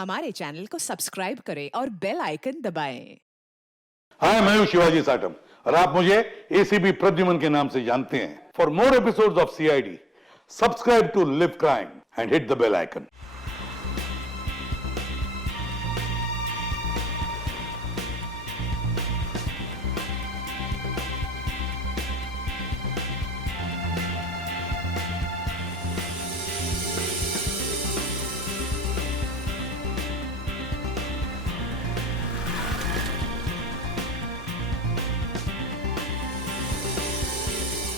हमारे चैनल को सब्सक्राइब करें और बेल आइकन दबाएं। हाय, मैं हूं शिवाजी साटम और आप मुझे एसीपी प्रद्युमन के नाम से जानते हैं। For more episodes of CID, subscribe to live crime and hit the bell icon.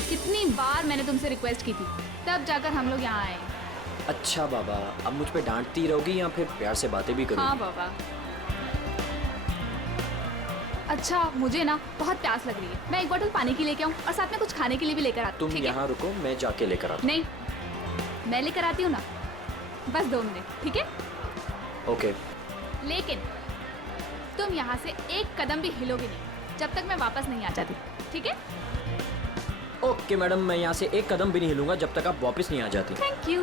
कितनी बार मैंने तुमसे रिक्वेस्ट की थी, तब जाकर हम लोग यहाँ आए। अच्छा बाबा, अब मुझ पे डांटती रहोगी या फिर प्यार से बातें भी करोगी? हाँ बाबा। अच्छा, मुझे ना बहुत प्यास लग रही है, मैं एक बोतल पानी की लेके आऊँ और साथ में कुछ खाने के लिए भी लेकर आती हूँ। तुम यहाँ रुको, मैं जाके लेकर आता नहीं, मैं लेकर आती हूँ ना, बस 2 मिनट, ठीक है? हूँ। ओके। लेकिन तुम यहाँ से एक कदम भी हिलोगे नहीं जब तक मैं वापस नहीं आ जाती, ठीक है? ओके मैडम, मैं यहाँ से एक कदम भी नहीं हिलूंगा जब तक आप वापस नहीं आ जाती। Thank you.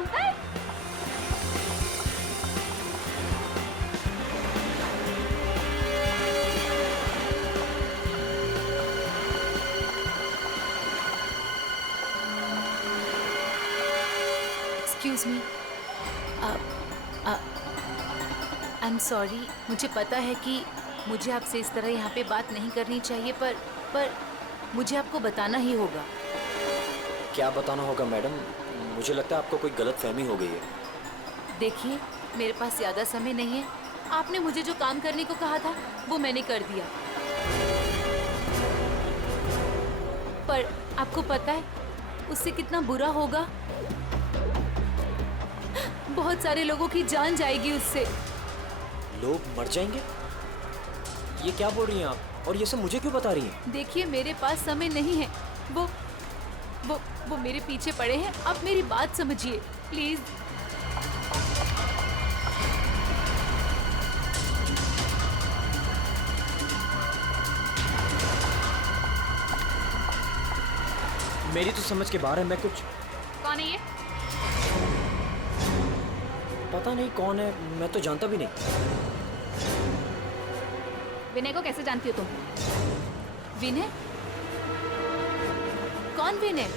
Excuse me, I am sorry. मुझे पता है कि मुझे आपसे इस तरह यहाँ पे बात नहीं करनी चाहिए, पर मुझे आपको बताना ही होगा। क्या बताना होगा मैडम? मुझे लगता है आपको कोई गलत फहमी हो गई है। देखिए, मेरे पास ज़्यादा समय नहीं है। आपने मुझे जो काम करने को कहा था वो मैंने कर दिया, पर आपको पता है उससे कितना बुरा होगा? बहुत सारे लोगों की जान जाएगी उससे। लोग मर जाएंगे? ये क्या बोल रही हैं आप? और ये सब मुझे क्यों बता रही हैं? देखिए, मेरे पास समय नहीं है। वो मेरे पीछे पड़े हैं। आप मेरी बात समझिए प्लीज। मेरी तो समझ के बाहर है। मैं कुछ कौन है ये? पता नहीं कौन है, मैं तो जानता भी नहीं। विनय को कैसे जानती हो तुम? विनय? कौन Vinay?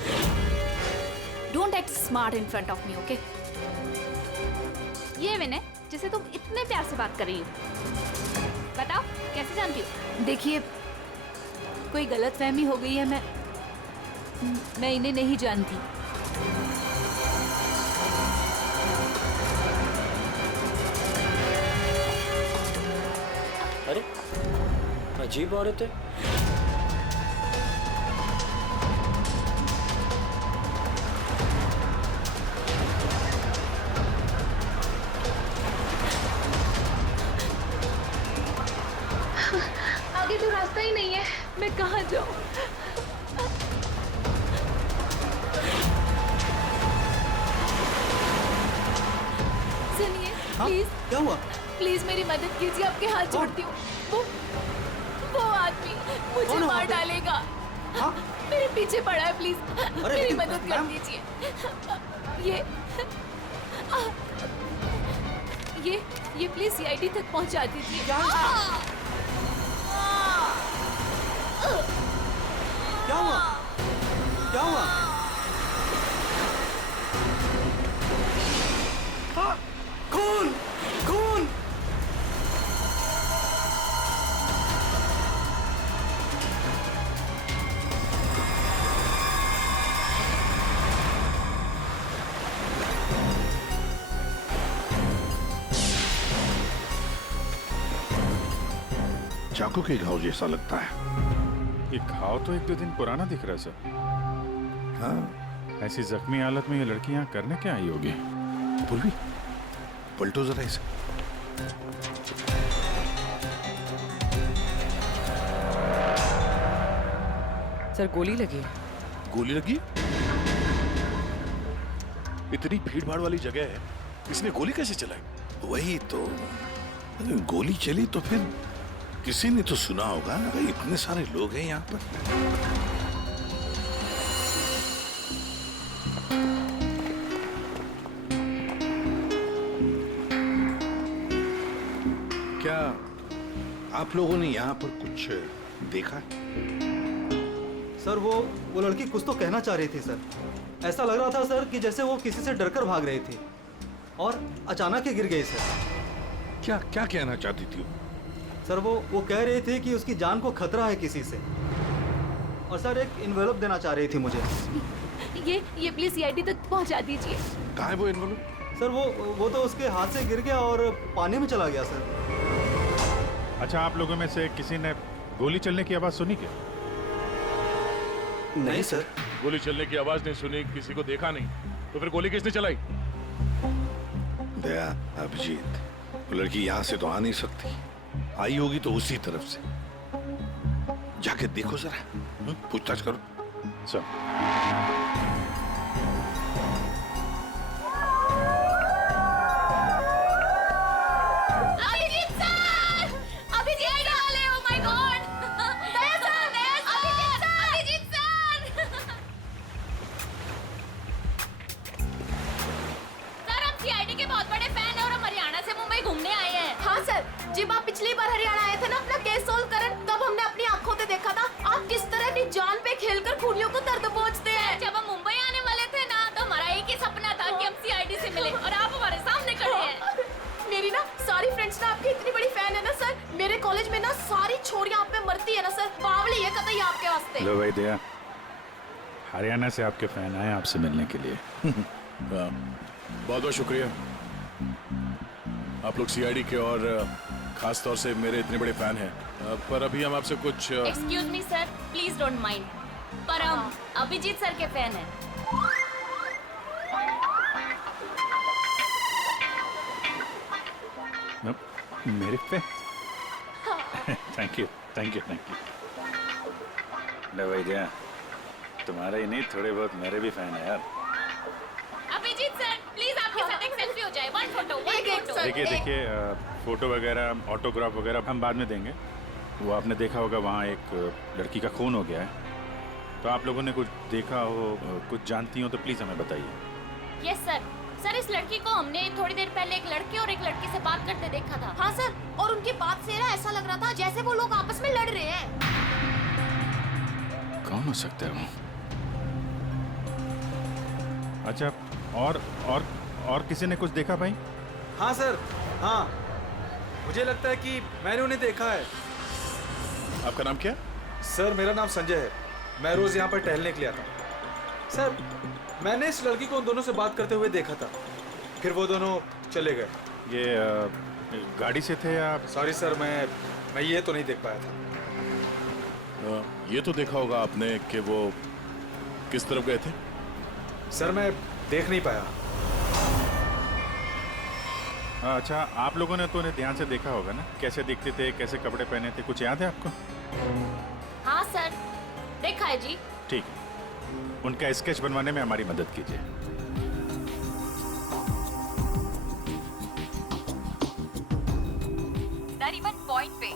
Don't act smart in front of me, okay? ये विनय जिसे तुम इतने प्यार से बात कर रही हो, बताओ कैसे जानती हो? देखिए, कोई गलतफहमी हो गई है। मैं इन्हें नहीं जानती। अरे, अजीब औरत है। आगे तो रास्ता ही नहीं है, मैं कहाँ जाऊँ? सुनिए, प्लीज। क्या हुआ? प्लीज मेरी मदद कीजिए, आपके हाथ जोड़ती हूँ। वो आदमी मुझे कौन है वहाँ मार पे? डालेगा। हाँ? मेरे पीछे पड़ा है, प्लीज मेरी लेकिन, मदद कर मैम? दीजिए। ये प्लीज सीआईडी तक पहुंचा दीजिए। क्या हुआ? क्या हुआ? हाँ, खून! खून! चाकू के घाव जैसा लगता है। ये घाव तो 1-2 दिन पुराना दिख रहा है सर। हाँ, ऐसी जख्मी हालत में ये लड़की यहाँ करने क्या आई होगी? पूर्वी, पलटो जरा इसे। सर, गोली लगी। गोली लगी? इतनी भीड़ भाड़ वाली जगह है, इसने गोली कैसे चलाई? वही तो, गोली चली तो फिर किसी ने तो सुना होगा। इतने सारे लोग हैं यहाँ पर। क्या आप लोगों ने यहाँ पर कुछ देखा? सर वो लड़की कुछ तो कहना चाह रही थी सर। ऐसा लग रहा था सर कि जैसे वो किसी से डरकर भाग रही थी और अचानक ही गिर गई सर। क्या क्या कहना चाहती थी वो? सर वो कह रही थी कि उसकी जान को खतरा है किसी से, और सर एक इन्वेलप देना चाह रही थी मुझे। ये प्लीज सीआईडी तक पहुंचा दीजिए। कहाँ है वो इन्वॉल्व? सर वो तो उसके हाथ से गिर गया और पानी में चला गया सर। अच्छा, आप लोगों में से किसी ने गोली चलने की आवाज सुनी क्या? नहीं सर। गोली चलने की आवाज नहीं सुनी, किसी को देखा नहीं, तो फिर गोली किसने चलाई? दया, अभिजीत, वो लड़की यहाँ से तो आ नहीं सकती, आई होगी तो उसी तरफ से। जाके देखो जरा, पूछताछ करो। चल। जब आप पिछली बार हरियाणा आए थे ना अपना केस सोल्व करने, तब हमने अपनी आंखों से देखा था आप किस तरह अपनी जान पे खेलकर खूनियों को दर्द पहुंचते हैं। जब हम मुंबई आने वाले थे ना, तो हमारा एक ही सपना था कि हम सीआईडी से मिले, और आप हमारे सामने खड़े हैं। मेरी ना सारी फ्रेंड्स ना आपकी इतनी बड़ी फैन है ना सर। मेरे कॉलेज में ना सारी छोरियां आप पे मरती है ना सर। बावली है कतई आपके वास्ते। लो भाई दया, हरियाणा से आपके फैन आए आपसे मिलने के लिए। बहुत बहुत शुक्रिया। आप लोग सीआईडी के और खास तौर से मेरे इतने बड़े फैन हैं, पर अभी हम आपसे कुछ excuse me sir, please don't mind, पर हम अभिजीत सर के फैन हैं। मेरे fan? Thank you thank you thank you. लो भाई दया, तुम्हारा ही नहीं थोड़े बहुत मेरे भी फैन है यार। अभिजीत सर प्लीज आपके साथ एक सेल्फी हो जाए, वन फोटो। देखिए फोटो वगैरह ऑटोग्राफ वगैरह हम बाद में देंगे। वो आपने देखा होगा वहाँ एक लड़की का खून हो गया है, तो आप लोगों ने कुछ देखा हो, कुछ जानती हो तो प्लीज हमें बताइए। Yes sir. सर इस लड़की को हमने थोड़ी देर पहले एक लड़के और एक लड़की से बात करते देखा था। हाँ सर, और उनकी बात से ना ऐसा लग रहा था जैसे वो लोग आपस में लड़ रहे हैं। कौन हो सकता है वो? अच्छा, और किसी ने कुछ देखा भाई? हाँ सर, हाँ, मुझे लगता है कि मैंने उन्हें देखा है। आपका नाम क्या? सर मेरा नाम संजय है, मैं रोज यहाँ पर टहलने के लिए आता हूँ। सर मैंने इस लड़की को उन दोनों से बात करते हुए देखा था, फिर वो दोनों चले गए। ये गाड़ी से थे या? सॉरी सर, मैं ये तो नहीं देख पाया था। ये तो देखा होगा आपने कि वो किस तरफ गए थे? सर मैं देख नहीं पाया। अच्छा, आप लोगों ने तो उन्हें ध्यान से देखा होगा ना, कैसे दिखते थे, कैसे कपड़े पहने थे, कुछ याद है आपको? हाँ सर, देखा है जी। ठीक है, उनका स्केच बनवाने में हमारी मदद कीजिए। नरीमन पॉइंट पे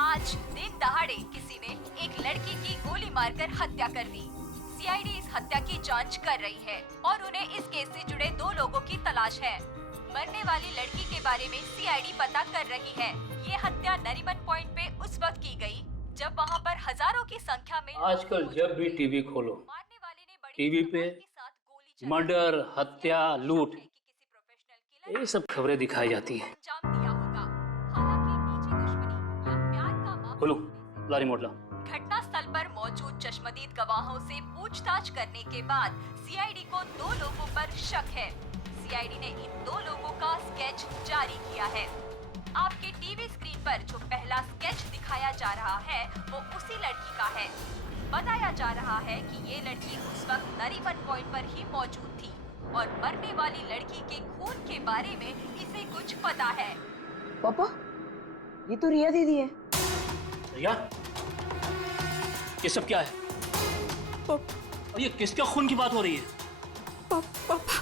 आज दिन दहाड़े किसी ने एक लड़की की गोली मारकर हत्या कर दी। सीआईडी इस हत्या की जांच कर रही है और उन्हें इस केस से जुड़े 2 लोगों की तलाश है। मरने वाली लड़की के बारे में सीआईडी पता कर रही है। ये हत्या नरीमन पॉइंट पे उस वक्त की गई जब वहाँ पर हजारों की संख्या में आजकल जब भी टीवी खोलो, टीवी पे मर्डर, हत्या, लूट, ये सब खबरें दिखाई जाती हैं। खोलो लारी मोटला। घटना स्थल पर मौजूद चश्मदीद गवाहों से पूछताछ करने के बाद सीआईडी को 2 लोगों पर शक है। सीआईडी ने इन 2 लोगों का स्केच जारी किया है। आपके टीवी स्क्रीन पर जो पहला स्केच दिखाया जा रहा है वो उसी लड़की का है। बताया जा रहा है कि ये लड़की उस वक्त नरीमन पॉइंट पर ही मौजूद थी और मरने वाली लड़की के खून के बारे में इसे कुछ पता है। पापा, ये तो रिया दीदी है। रिया? ये सब क्या है? और ये किसके खून की बात हो रही है? पापा।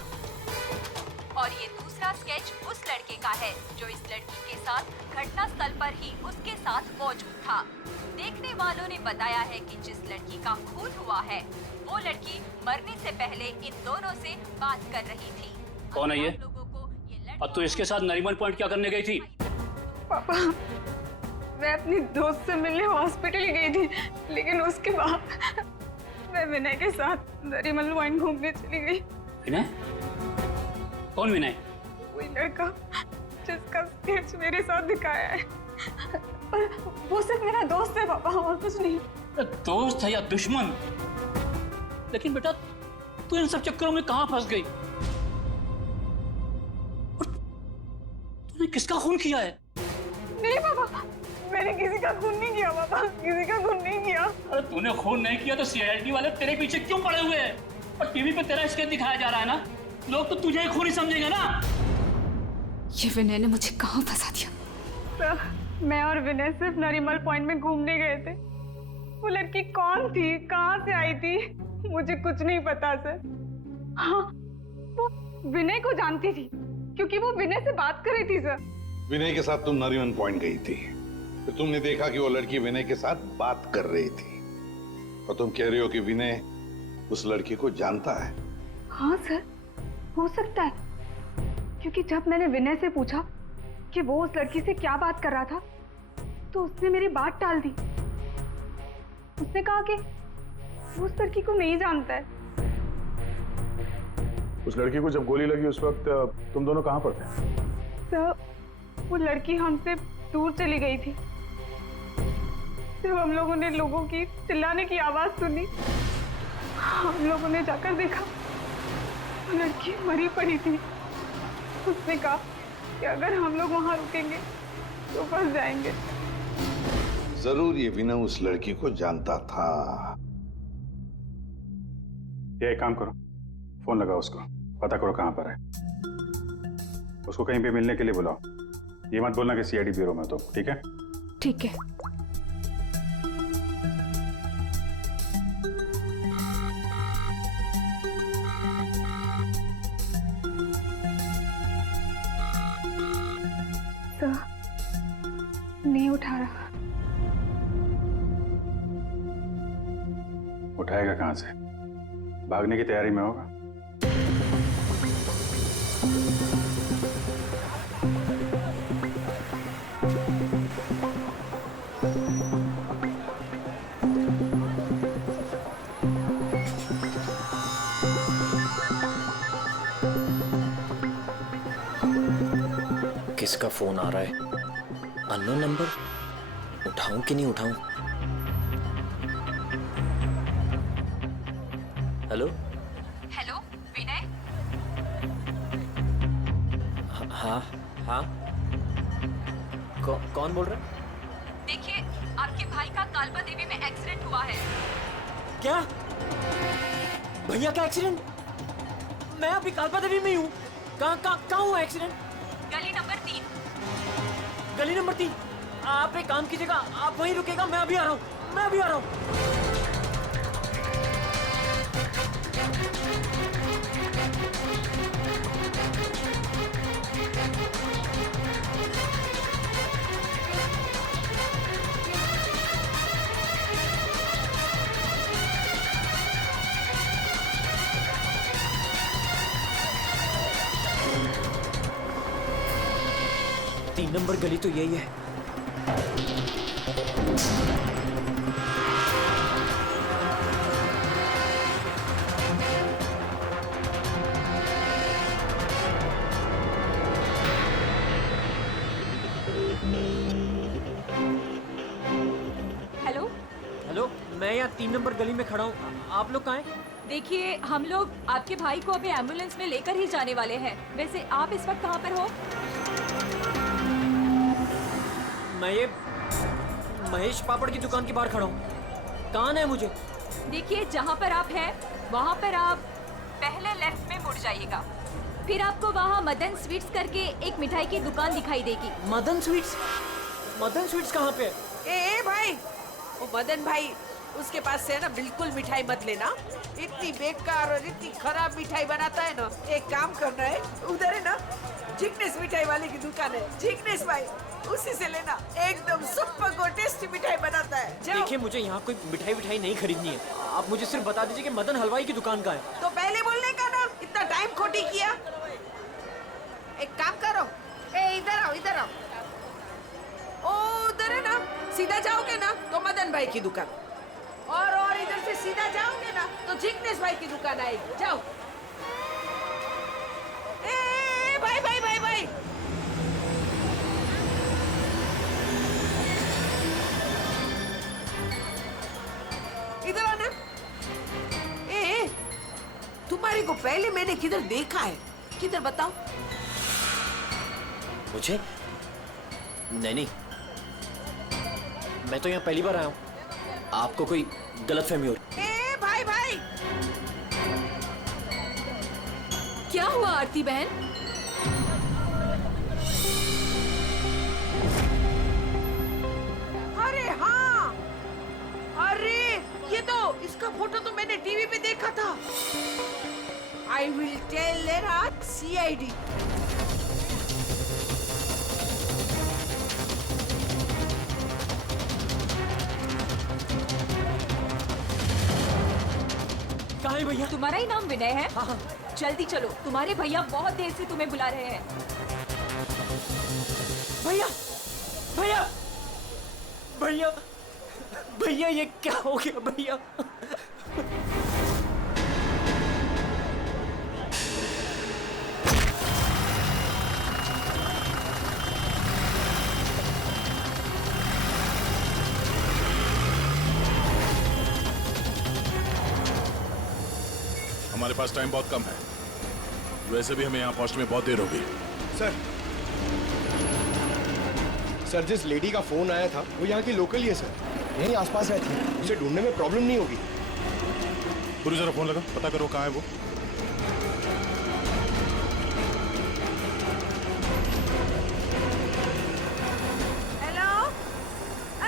और ये दूसरा स्केच उस लड़के का है जो इस लड़की के साथ घटना स्थल पर ही उसके साथ मौजूद था। देखने वालों ने बताया है कि जिस लड़की का खून हुआ है वो लड़की मरने से पहले इन दोनों से बात कर रही थी। कौन है ये? और तू इसके साथ नरीमन पॉइंट क्या करने गई थी? पापा, मैं अपनी दोस्त से मिलने हॉस्पिटल ही गई थी, लेकिन उसके बाद मैं विनय के साथ नरीमन पॉइंट घूमने चली गई। विनय? कौन विनय? वही लड़का जिसका स्केच मेरे साथ दिखाया है, पर वो सिर्फ मेरा दोस्त है पापा, और कुछ नहीं। दोस्त है या दुश्मन? लेकिन बेटा तू इन सब चक्करों में कहां फंस गई? तूने किसका खून किया है? नहीं पापा, मैंने किसी का खून नहीं किया पापा, किसी का खून नहीं किया। अरे तूने खून नहीं किया तो सीआईडी वाले तेरे पीछे क्यों पड़े हुए हैं? और टीवी पे तेरा स्केच दिखाया जा रहा है ना, लोग तो तुझे ही खूनी समझेंगे ना। ये विनय ने मुझे कहाँ फंसा दिया? सर, मैं और विनय सिर्फ नरीमल पॉइंट में घूमने गए थे। वो लड़की कौन थी, कहाँ से आई थी, मुझे कुछ नहीं पता सर। हाँ, वो विनय को जानती थी क्योंकि वो विनय से बात कर रही थी सर। विनय के साथ तुम नरीमन पॉइंट गई थी, फिर तुमने देखा कि वो लड़की विनय के साथ बात कर रही थी, और तुम कह रही हो कि विनय उस लड़की को जानता है। हाँ सर, हो सकता है, क्योंकि जब मैंने विनय से पूछा कि वो उस लड़की से क्या बात कर रहा था, तो उसने मेरी बात टाल दी। उसने कहा कि वो उस लड़की को नहीं जानता है। उस लड़की को जब गोली लगी उस वक्त तुम दोनों कहाँ पर थे? सर, वो लड़की हमसे दूर चली गई थी। जब हम लोगों ने लोगों की चिल्लाने की आवाज सुनी, हम लोगों ने जाकर देखा वो लड़की मरी पड़ी थी। उसने कहा कि अगर हम लोग वहां रुकेंगे तो फंस जाएंगे। जरूर ये विनय उस लड़की को जानता था। ये एक काम करो, फोन लगाओ उसको, पता करो कहाँ पर है। उसको कहीं पे मिलने के लिए बुलाओ। ये मत बोलना कि सीआईडी ब्यूरो में तो, ठीक है? ठीक है। नहीं उठा रहा। उठाएगा कहां से? भागने की तैयारी में होगा। किसका फोन आ रहा है? Unknown number? उठाऊं कि नहीं उठाऊं? हेलो? हेलो विनय? हाँ हाँ। कौन बोल रहा है? देखिए, आपके भाई का कालबा देवी में एक्सीडेंट हुआ है। क्या? भैया का एक्सीडेंट? मैं अभी कालबा देवी में ही हूँ। कहाँ हुआ एक्सीडेंट? गली नंबर 3। गली नंबर 3? आप एक काम कीजिएगा, आप वहीं रुकेगा, मैं अभी आ रहा हूँ। तीन नंबर गली तो यही है। हेलो? हेलो, मैं यहाँ 3 नंबर गली में खड़ा हूँ। आप लोग कहाँ हैं? देखिए, हम लोग आपके भाई को अभी एम्बुलेंस में लेकर ही जाने वाले हैं। वैसे आप इस वक्त कहाँ पर हो? मैं ये महेश पापड़ की दुकान के बाहर खड़ा हूँ। कहाँ है मुझे? देखिए, जहाँ पर आप हैं वहाँ पर आप पहले लेफ्ट में मुड़ जाइएगा। फिर आपको वहाँ मदन स्वीट्स करके एक मिठाई की दुकान दिखाई देगी। मदन स्वीट्स? मदन स्वीट्स कहाँ पे है? ए भाई, वो मदन भाई, उसके पास से है ना बिल्कुल मिठाई मत लेना। इतनी बेकार और इतनी खराब मिठाई बनाता है ना। एक काम करना है, उधर है ना जिग्नेश मिठाई वाले की दुकान है, जिग्नेश भाई, उसी से लेना। एकदम सुपर और टेस्टी मिठाई बनाता है। देखिए, मुझे यहाँ कोई मिठाई नहीं खरीदनी है। आप मुझे सिर्फ बता दीजिए कि मदन हलवाई की दुकान कहाँ है। तो पहले बोलने का ना, इतना टाइम खोटी किया। एक काम करो, ए इधर आओ, इधर आओ। सीधा जाओगे ना तो मदन भाई की दुकान, और इधर से सीधा जाओगे ना तो जिग्नेश भाई की दुकान आएगी। जाओ। ए भाई भाई भाई भाई, इधर आना। ए तुम्हारे को पहले मैंने किधर देखा है, किधर बताओ। मुझे? नहीं, मैं तो यहाँ पहली बार आया हूँ। आपको कोई गलतफहमी हो रही। ए भाई भाई, क्या हुआ आरती बहन? अरे हाँ, अरे ये तो, इसका फोटो तो मैंने टीवी पे देखा था। आई विल टेल देयर आज सीआईडी। कहाँ है भैया? तुम्हारा ही नाम विनय है? हाँ हाँ। जल्दी चलो, तुम्हारे भैया बहुत देर से तुम्हें बुला रहे हैं। भैया भैया भैया भैया, ये क्या हो गया भैया? हमारे पास टाइम बहुत कम है, वैसे भी हमें यहाँ पहुँचने में बहुत देर होगी। सर, जिस लेडी का फोन आया था वो यहाँ की लोकल ही है सर, यहीं आसपास रहती है, उसे ढूंढने में प्रॉब्लम नहीं होगी। पूरी जरा फोन लगा, पता करो कहाँ है वो। हेलो,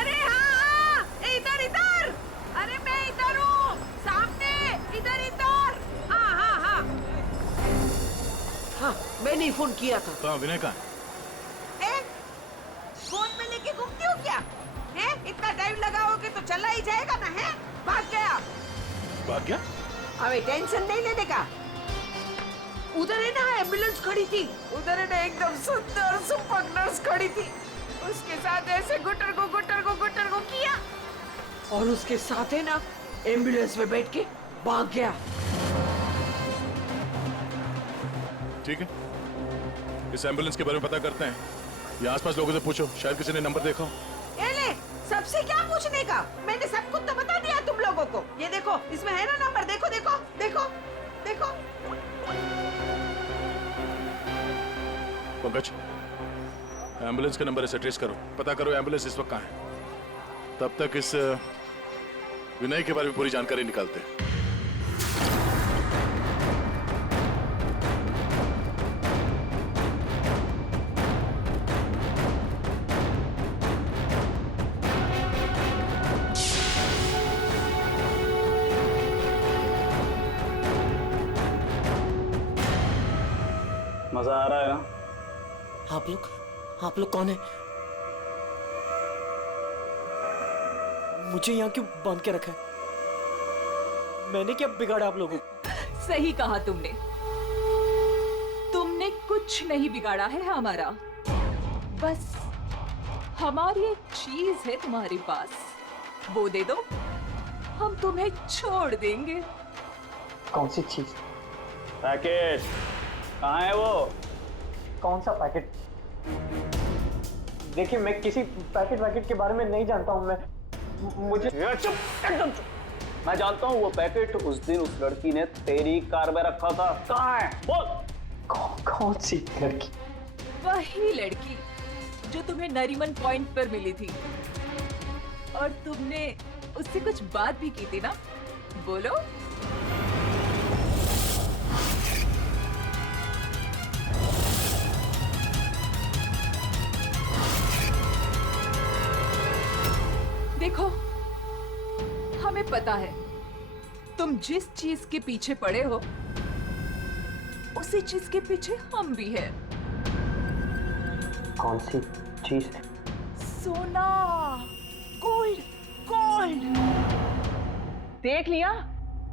अरे हाँ, इधर इधर, अरे मैं इधर हूँ, सामने, इधर इधर। हाँ हाँ हाँ हाँ, मैंने ही फोन किया था। तो विनय कहाँ है? फोन में लेके घूमती हो क्या? हैं? इतना टाइम लगाओगे तो चला ही जाएगा ना, है? भाग गया। भाग गया? अबे टेंशन नहीं लेने का। उधर है ना एम्बुलेंस खड़ी थी, उधर है ना एकदम सुंदर सुपर नर्स खड़ी थी, उसके साथ ऐसे गुटर को किया, और उसके साथ है ना एम्बुलेंस में बैठ के भाग गया। ठीक है, इस एम्बुलेंस के बारे में पता करते हैं। ये आसपास लोगों से पूछो, शायद किसी ने नंबर देखा हो। ले, सबसे क्या पूछने का? मैंने सब कुछ तो बता दिया तुम लोगों को। ये देखो, इसमें है ना नंबर, देखो देखो देखो देखो। पंकज, एम्बुलेंस का नंबर इसे ट्रेस करो, पता करो एम्बुलेंस इस वक्त कहाँ है। तब तक इस विनय के बारे में पूरी जानकारी निकालते हैं। मजा आ रहा है ना? आप लोग कौन है? मुझे यहाँ क्यों बांध के रखा है? मैंने क्या बिगाड़ा आप लोगों को? सही कहा तुमने कुछ नहीं बिगाड़ा है हमारा, बस हमारी एक चीज है तुम्हारे पास, वो दे दो, हम तुम्हें छोड़ देंगे। कौन सी चीज? पैकेट कहाँ है वो? कौन सा पैकेट? देखिए, मैं किसी पैकेट के बारे में नहीं जानता हूँ। मैं मुझे चुप, एकदम चुप। मैं जानता हूँ वो पैकेट उस दिन उस लड़की ने तेरी कार में रखा था। कहाँ है बोल? कौन सी लड़की? वही लड़की जो तुम्हें नरीमन पॉइंट पर मिली थी और तुमने उससे कुछ बात भी की थी ना, बोलो। देखो, हमें पता है तुम जिस चीज के पीछे पड़े हो उसी चीज के पीछे हम भी हैं। कौन सी चीज? सोना, गोल्ड, गोल्ड। देख लिया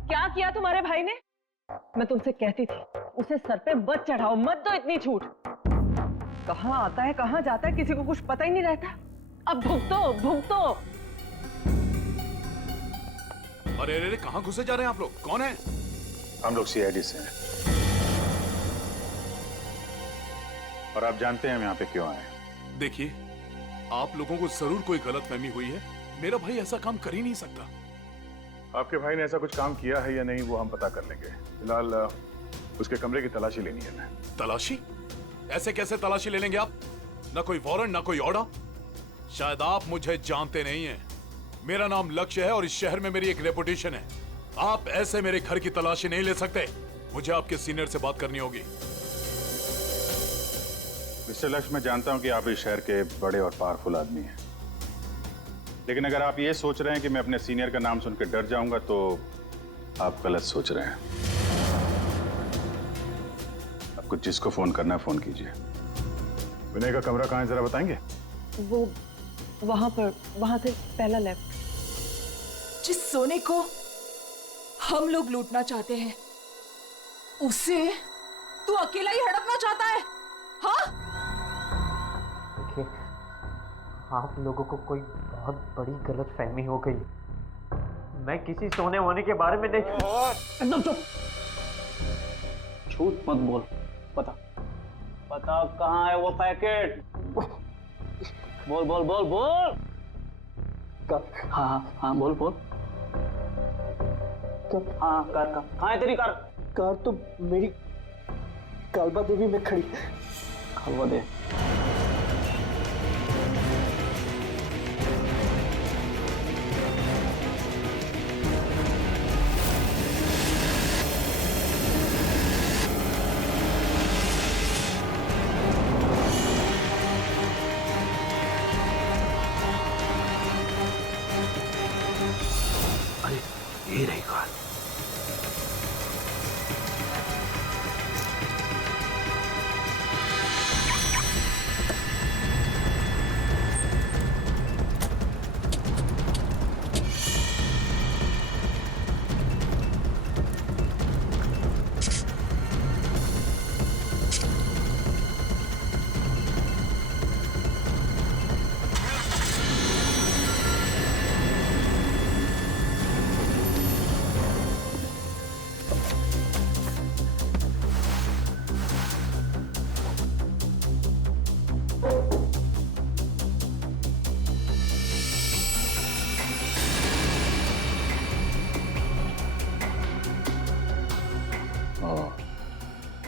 क्या किया तुम्हारे भाई ने? मैं तुमसे कहती थी उसे सर पे मत चढ़ाओ, मत दो इतनी छूट। कहाँ आता है कहाँ जाता है किसी को कुछ पता ही नहीं रहता। अब भुगतो भुगतो। अरे अरे कहाँ घुसे जा रहे हैं आप लोग? कौन है? हम लोग सीआईडी से हैं और आप जानते हैं हम यहाँ पे क्यों आए हैं। देखिए, आप लोगों को जरूर कोई गलतफहमी हुई है। मेरा भाई ऐसा काम कर ही नहीं सकता। आपके भाई ने ऐसा कुछ काम किया है या नहीं वो हम पता कर लेंगे। फिलहाल उसके कमरे की तलाशी लेनी है। मैं तलाशी? ऐसे कैसे तलाशी ले लेंगे आप? ना कोई वारंट ना कोई ऑर्डर। शायद आप मुझे जानते नहीं हैं। मेरा नाम लक्ष्य है और इस शहर में मेरी एक रेपुटेशन है। आप ऐसे मेरे घर की तलाशी नहीं ले सकते। मुझे आपके सीनियर से बात करनी होगी। मिस्टर लक्ष्य, मैं जानता हूं कि आप इस शहर के बड़े और पावरफुल आदमी हैं, लेकिन अगर आप ये सोच रहे हैं कि मैं अपने सीनियर का नाम सुनकर डर जाऊंगा तो आप गलत सोच रहे हैं। आपको जिसको फोन करना है फोन कीजिए। विनय का कमरा कहाँ है जरा बताएंगे? वो वहां पर, वहां से पहला लेफ्ट। जिस सोने को हम लोग लूटना चाहते हैं उसे तू अकेला ही हड़पना चाहता है? हाँ? देखिए, आप लोगों को कोई बहुत बड़ी गलतफहमी हो गई। मैं किसी सोने वोने के बारे में नहीं। एकदम चुप। झूठ मत बोल। बता कहाँ है वो पैकेट? बोल बोल बोल बोल। हाँ बोल बोल। हाँ कार कहाँ है तेरी कार? कार तो मेरी कालबा देवी में खड़ी। कालबा देवी? ये रही कार।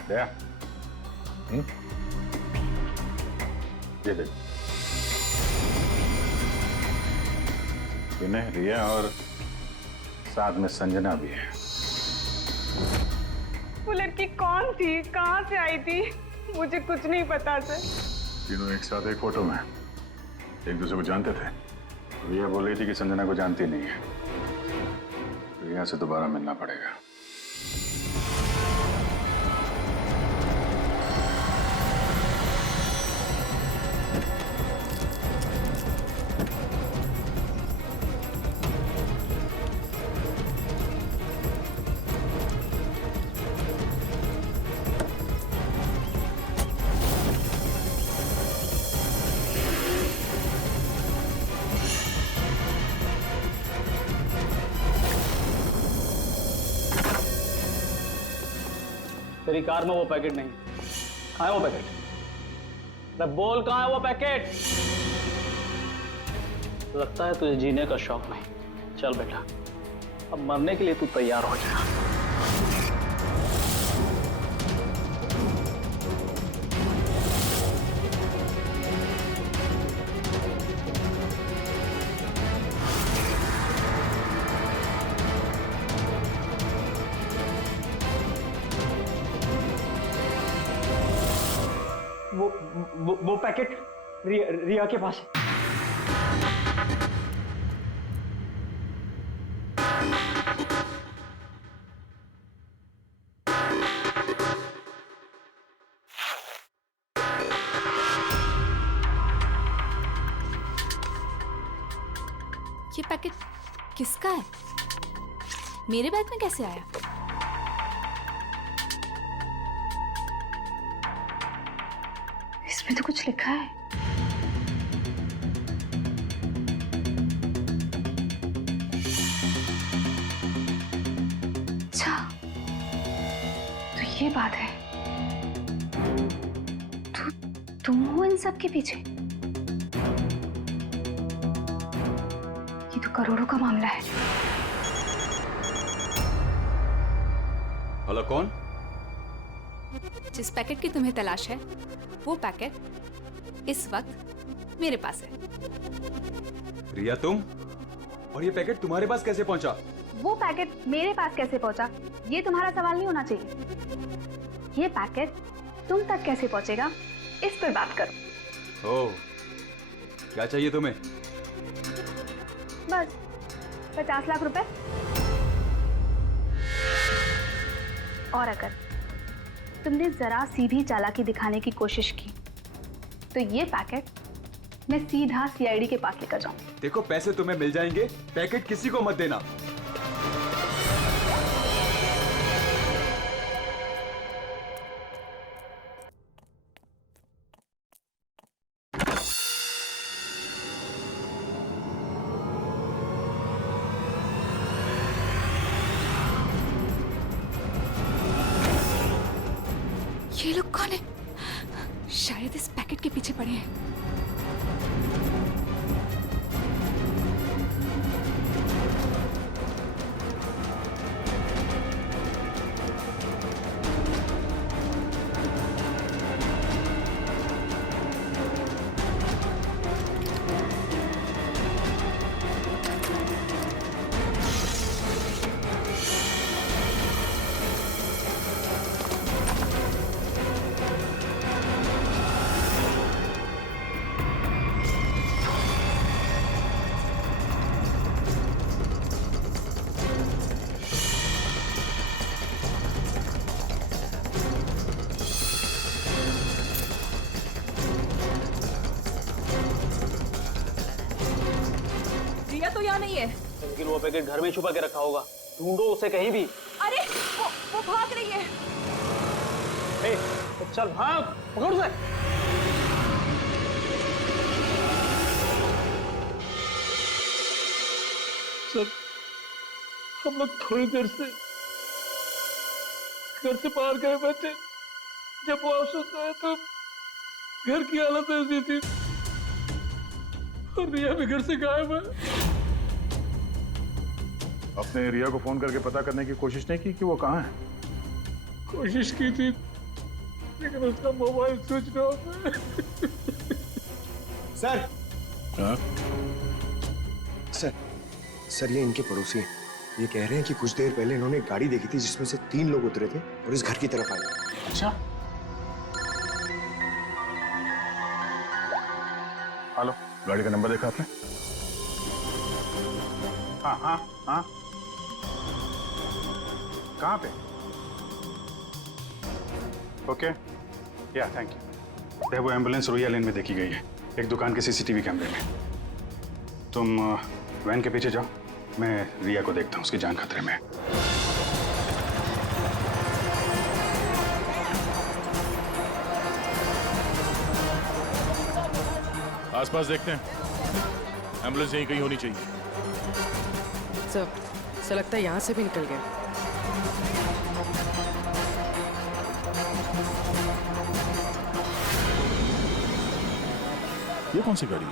दया, ये देख, विनय, रिया और साथ में संजना भी है। वो लड़की कौन थी, कहाँ से आई थी, मुझे कुछ नहीं पता सर। तीनों एक साथ एक फोटो में एक दूसरे को जानते थे। रिया बोल रही थी कि संजना को जानती नहीं है। रिया से दोबारा मिलना पड़ेगा। तेरी कार में वो पैकेट नहीं। कहाँ है वो पैकेट? मैं बोल, कहाँ है वो पैकेट? लगता है तुझे जीने का शौक नहीं। चल बेटा, अब मरने के लिए तू तैयार हो जा। वो पैकेट रिया के पास है। ये पैकेट किसका है? मेरे बैग में कैसे आया? इसमें तो कुछ लिखा है। ये बात है। तुम हो इन सब के पीछे? ये तो करोड़ों का मामला है। हेलो, कौन? जिस पैकेट की तुम्हें तलाश है वो पैकेट इस वक्त मेरे पास है। रिया, तुम? और ये पैकेट तुम्हारे पास कैसे पहुंचा? वो पैकेट मेरे पास कैसे पहुंचा ये तुम्हारा सवाल नहीं होना चाहिए। ये पैकेट तुम तक कैसे पहुंचेगा इस पर बात करो। ओह, क्या चाहिए तुम्हें? बस 50 लाख रुपए। और अगर तुमने जरा सी भी चालाकी दिखाने की कोशिश की तो ये पैकेट मैं सीधा सीआईडी के पास लेकर जाऊं। देखो, पैसे तुम्हें मिल जाएंगे, पैकेट किसी को मत देना। ये लोग कौन है? शायद इस पैकेट के पीछे पड़े हैं। तो यहाँ नहीं है। लेकिन वो पैकेट घर में छुपा के रखा होगा, ढूंढो उसे कहीं भी। अरे वो भाग रही है। ए, चल भाग, पकड़ उसे। सर, हम लोग थोड़ी देर से घर से बाहर गए बैठे, जब वापस आए तो घर की हालत ऐसी थी और रिया भी घर से गायब है। आपने रिया को फोन करके पता करने की कोशिश नहीं की कि वो कहाँ है? कोशिश की थी लेकिन उसका मोबाइल स्विच ऑफ है। सर, सर ये इनके पड़ोसी हैं। ये कह रहे हैं कि कुछ देर पहले इन्होंने एक गाड़ी देखी थी जिसमें से 3 लोग उतरे थे और इस घर की तरफ आए। अच्छा, हेलो, गाड़ी का नंबर देखा आपने? हाँ हाँ हाँ, कहाँ पे? ओके, या थैंक यू। वो एम्बुलेंस रोया लेन में देखी गई है, एक दुकान के सीसीटीवी कैमरे में। तुम वैन के पीछे जाओ, मैं रिया को देखता हूँ, उसकी जान खतरे में है। आसपास देखते हैं, एम्बुलेंस यहीं कहीं होनी चाहिए। सर लगता है यहाँ से भी निकल गया। ये कौन सी गाड़ी है?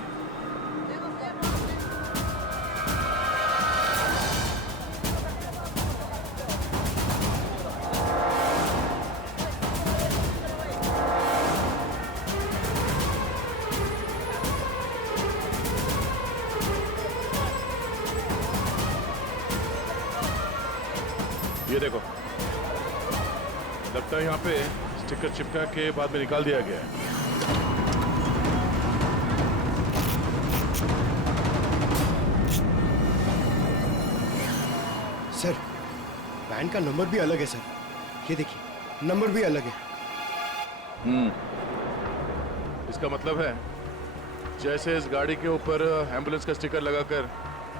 ये देखो, लगता है यहाँ पे स्टिकर चिपका के बाद में निकाल दिया गया है। सर, वैन का नंबर भी अलग है सर। ये देखिए, नंबर भी अलग है। इसका मतलब है जैसे इस गाड़ी के ऊपर एम्बुलेंस का स्टिकर लगाकर,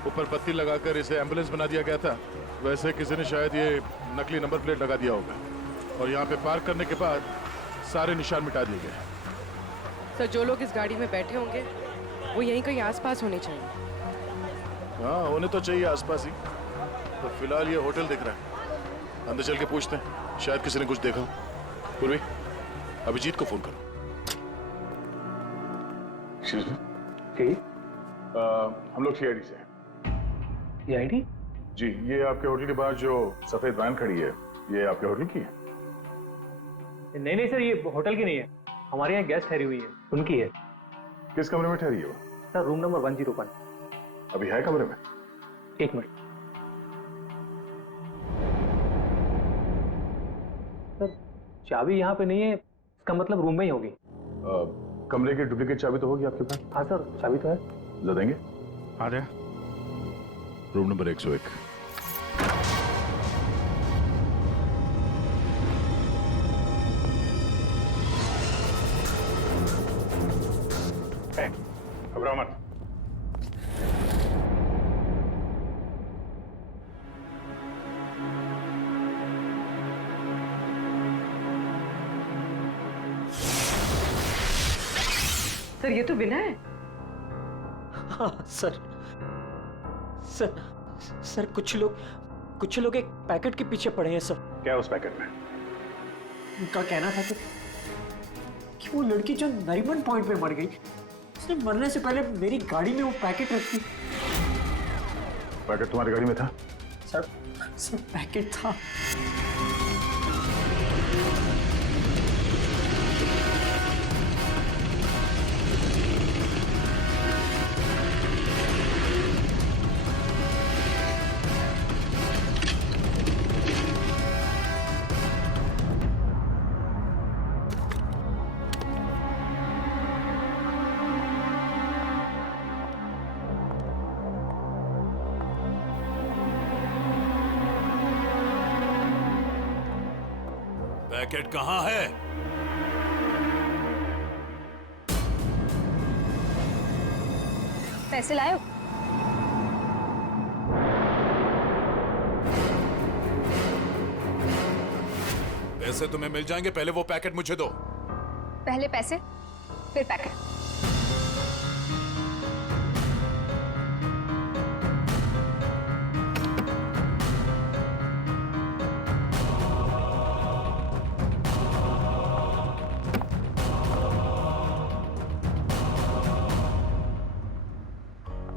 ऊपर पत्ती लगाकर इसे एम्बुलेंस बना दिया गया था, वैसे किसी ने शायद ये नकली नंबर प्लेट लगा दिया होगा और यहाँ पे पार्क करने के बाद सारे निशान मिटा दिए गए। सर, जो लोग इस गाड़ी में बैठे होंगे वो यहीं कहीं आसपास होने चाहिए। हाँ, होने तो चाहिए आसपास ही। तो फिलहाल ये होटल दिख रहा है, अंदर चल के पूछते हैं। शायद किसी ने कुछ देखा। पूर्वी, अभिजीत को फोन करो। हम लोग सीआईडी से हैं। सीआईडी? जी, ये आपके होटल के बाहर जो सफेद वैन खड़ी है, ये आपके होटल की है? नहीं नहीं सर, ये होटल की नहीं है, हमारे यहाँ गेस्ट ठहरी हुई है, उनकी है। किस कमरे में ठहरी है वो? Sir room number 101। अभी है कमरे में? एक मिनट सर, चाबी यहाँ पे नहीं है, इसका मतलब रूम में ही होगी। कमरे की डुप्लीकेट चाबी तो होगी आपके पास? हाँ सर, चाबी तो है। ला देंगे? आ गया। Room number 101। घबराओ मत। सर ये तो विनय है। हाँ सर, सर कुछ लोग एक पैकेट के पीछे पड़े हैं सर। क्या उस पैकेट में? उनका कहना था कि वो लड़की जो नरीमन पॉइंट पे मर गई, उसने मरने से पहले मेरी गाड़ी में वो पैकेट रखी। पैकेट तुम्हारी गाड़ी में था? सर पैकेट था। पैकेट कहाँ है? पैसे लाए हो? पैसे तुम्हें मिल जाएंगे, पहले वो पैकेट मुझे दो। पहले पैसे फिर पैकेट।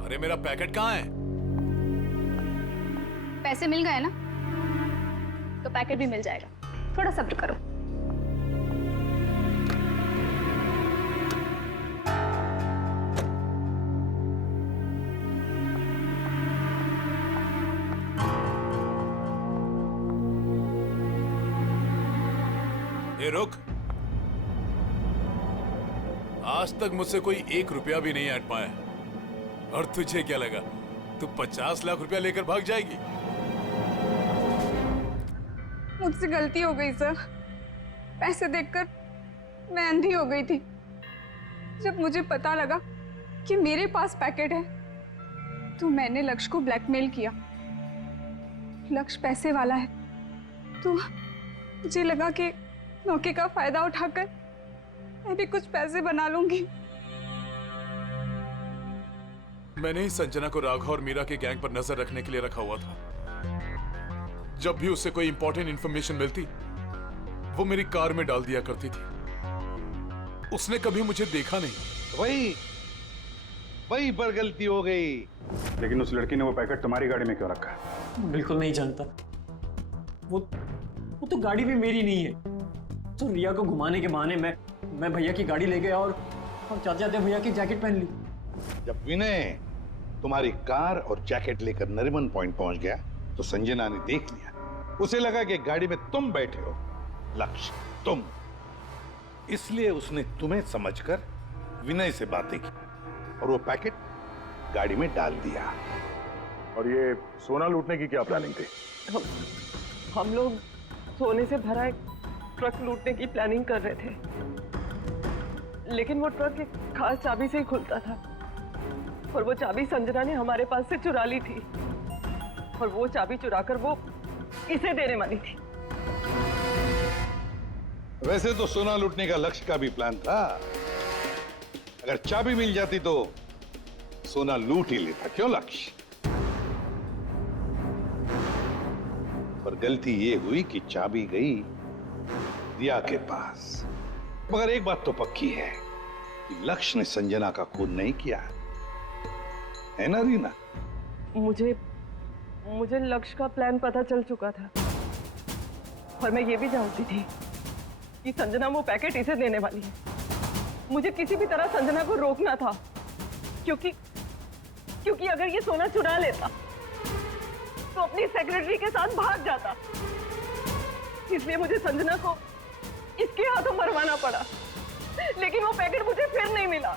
अरे मेरा पैकेट कहाँ है? पैसे मिल गए ना, तो पैकेट भी मिल जाएगा। थोड़ा सब्र करो। ए रुक, आज तक मुझसे कोई 1 रुपया भी नहीं ऐड पाया, और तुझे क्या लगा तू 50 लाख रुपया लेकर भाग जाएगी? मुझसे गलती हो गई सर। पैसे देखकर मैं अंधी हो गई थी। जब मुझे पता लगा कि मेरे पास पैकेट है, तो मैंने लक्ष्य को ब्लैकमेल किया। लक्ष्य पैसे वाला है, तो मुझे लगा कि मौके का फायदा उठाकर मैं भी कुछ पैसे बना लूंगी। मैंने ही संजना को राघव और मीरा के गैंग पर नजर रखने के लिए रखा हुआ था। जब भी उससे कोई इंपॉर्टेंट इंफॉर्मेशन मिलती, वो मेरी कार में डाल दिया करती थी। उसने कभी मुझे देखा नहीं। वही पर गलती हो गई। लेकिन उस लड़की ने वो पैकेट तुम्हारी गाड़ी में क्यों रखा है? बिल्कुल नहीं जानता। वो तो गाड़ी भी मेरी नहीं है। तो रिया को घुमाने के बहाने मैं भैया की गाड़ी ले गया और जाते जाते भैया की जैकेट पहन ली। जब विनय तुम्हारी कार और जैकेट लेकर नरीमन पॉइंट पहुंच गया, तो संजना ने देख लिया। उसे लगा कि गाड़ी में तुम बैठे हो, लक्ष्य तुम। इसलिए उसने तुम्हें समझकर विनय से बातें की और वो पैकेट गाड़ी में डाल दिया। और ये सोना लूटने की क्या प्लानिंग थी? हम लोग सोने से भरा एक ट्रक लूटने की प्लानिंग कर रहे थे, लेकिन वो ट्रक एक खास चाबी से ही खुलता था, और वो चाबी संजना ने हमारे पास से चुरा ली थी, और वो चाबी चुराकर वो इसे देने वाली थी। वैसे तो सोना लूटने का लक्ष्य का भी प्लान था। अगर चाबी मिल जाती तो सोना लूट ही लेता। क्यों लक्ष्य? पर पर गलती ये हुई कि चाबी गई दिया के पास। मगर एक बात तो पक्की है कि लक्ष्य ने संजना का खून नहीं किया, है ना रीना? मुझे लक्ष्य का प्लान पता चल चुका था और मैं ये भी जानती थी कि संजना वो पैकेट इसे देने वाली है। मुझे किसी भी तरह संजना को रोकना था, क्योंकि अगर ये सोना चुरा लेता तो अपनी सेक्रेटरी के साथ भाग जाता। इसलिए मुझे संजना को इसके हाथों मरवाना पड़ा, लेकिन वो पैकेट मुझे फिर नहीं मिला।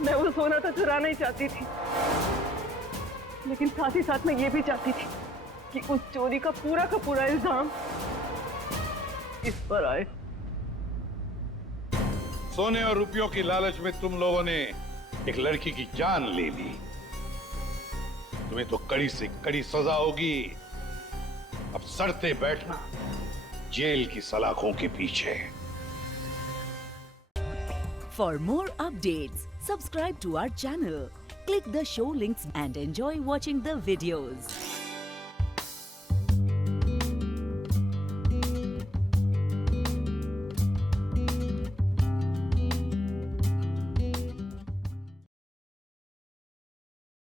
मैं वो सोना तो चुराना ही चाहती थी, लेकिन साथ ही साथ मैं ये भी चाहती थी कि उस चोरी का पूरा इल्जाम इस पर आए। सोने और रुपयों की लालच में तुम लोगों ने एक लड़की की जान ले ली। तुम्हें तो कड़ी से कड़ी सजा होगी। अब सड़ते बैठना जेल की सलाखों के पीछे। For more updates, subscribe to our channel, click the show links and enjoy watching the videos.